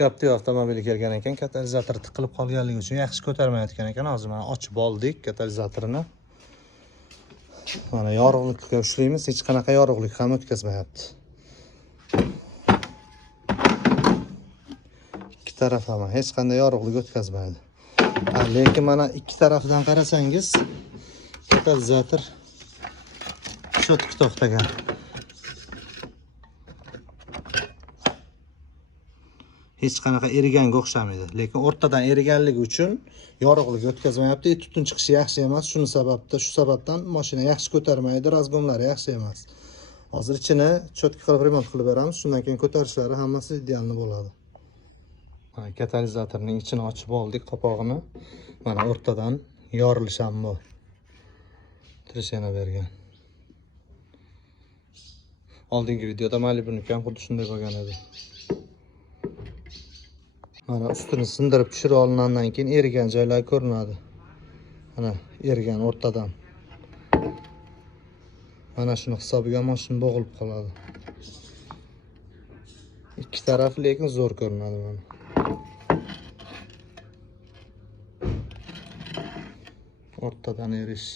Pikapli avtomobili kelgan ekan, katalizator tiqilib qolganligi uchun yaxshi ko'tarmayotgan ekan. Hozir mana ochib oldik katalizatorini. Mana yorug'likka ushlaymiz, hech qanaqa yorug'lik ham o'tkazmayapti. Ikki taraf ham hech qanday yorug'lik o'tkazmaydi. Lekin mana ikki tarafdan qarasangiz, katalizator cho'tki to'xtagan. Hech qanaqa eriganga o'xshamaydi. Lekin o'rtadan eriganligi uchun yorug'lik o'tkazmayapti. Tutun chiqishi yaxshi emas. Shu sababdan mashina yaxshi ko'tarmaydi, razgomlari yaxshi emas. Hozir ichini cho'tki qilib remont qilib beramiz. Shundan keyin ko'tarishlari hammasi ideal bo'ladi. Mana katalizatorning ichini ochib oldik, qopog'ini. Mana o'rtadan yorilish ham bor. Trishena bergan. Oldingi videoda Malibu'niki ham xuddi shunday bo'lgan edi. Mana ustini sindirib tushirib olingandan keyin erigan joylar ko'rinadi. Mana erigan o'rtadan. Mana shuni hisobiga mashina bo'g'ilib qoladi. Ikki taraf lekin zo'r ko'rinadi mana. O'rtadan erish.